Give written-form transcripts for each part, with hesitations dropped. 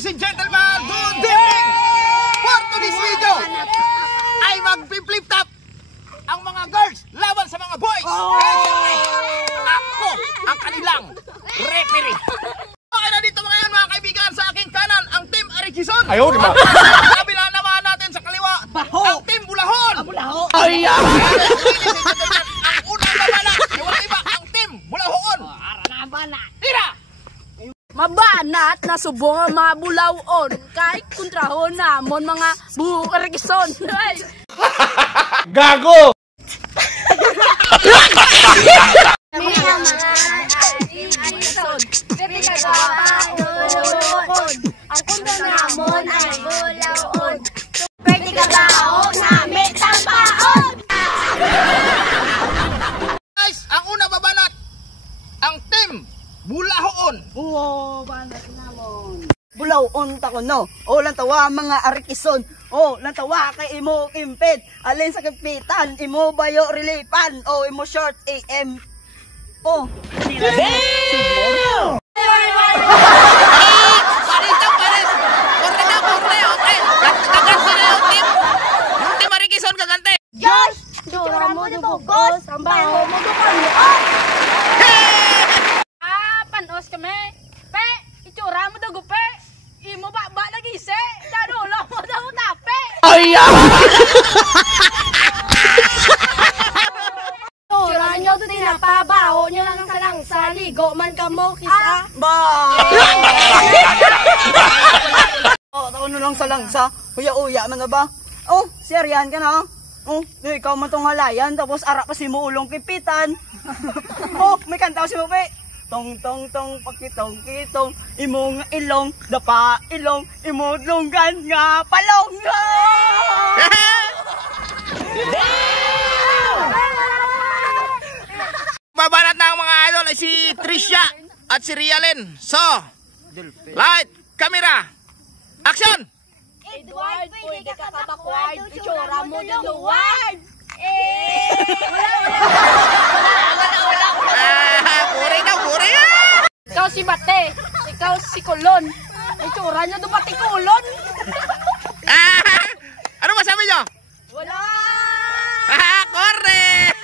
Ladies and gentlemen, good evening! For today's video ay mag-flip top ang mga girls laban sa mga boys. Ako ang kanilang referee. Okay na dito ngayon mga kaibigan, sa aking kanan ang Team Arikison. Ayaw, di ba? Sa kabila naman natin sa kaliwa ang Team Bulahon. Ay, ang unang babala, iwan iba ang Team Bulahon. Tira! Mabanat na subong ang mga bulawon kahit kontrahon namon mga Arikison. Gago! Ang kunta namon ay bulawon. Pwede ka baon namin ang baon. Guys, ang una babanat ang Team Bulahon. Oo, banat namon. Bulawon ta ko no. O lang tawa mga Arikison. O lang tawa kay imo kimpit. Alin sa kimpitan, imo bayo relipan o imo short AM. O. Tsura mo dugos, ang baho mo dukan. Panos kami. Pe, itsura mo dugo pe. Imo ba lagi se. Dadulo mo daw tape. Ay! Tsura nyo tinapabaho nyo lang sa langsa. Ligo man ka mo kisa. Ba. O, taon lang sa langsa. Uya-uya man na ba? Oh, seryan ka na. Oh, ikaw man tong halayan, tapos ara pa si mo ulong kipitan. Oh, may kanta si mo pe. Tong tong tong pakitong kitong imong ilong dapa ilong imong lunggan nga palong. Babanat na ang mga idol ay si Trisha at si Rialyn. So, light, camera, action! Edward, pwede ka kabakward. Itsura mo luluward. Puri na, puri! Ikaw si Bate. Ikaw si Kulon. Itsura nyo doon pati Kulon. Ano masabi nyo? Wala. Korre!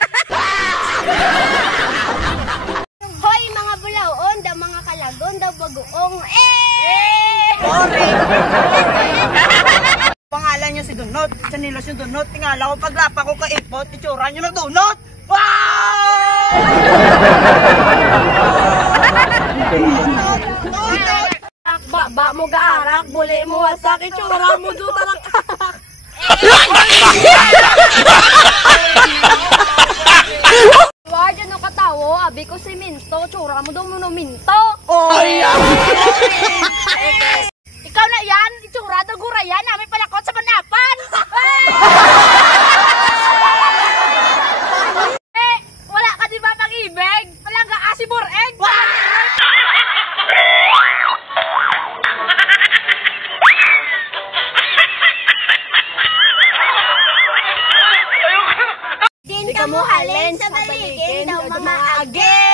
Hoy mga bulawon, da mga kalagon, da bagoong. Pangalan niya si Dunot, sa nilos yung Dunot, tingala ko paglapa ko ka ipot, itsura niyo na Dunot! Wow! Ba mo gaarak, buli mo wasak, itsura mo doon talang arak. Wala no katawo, abi ko si Minto, tsura mo doon mo no Minto. Ikaw na yan, itsura daw gura yan, namin palakot sa panapan. Wala ka di ba pag-ibig? Wala ka asibor-egg. Din ka mo halin sa baligin daw mga age.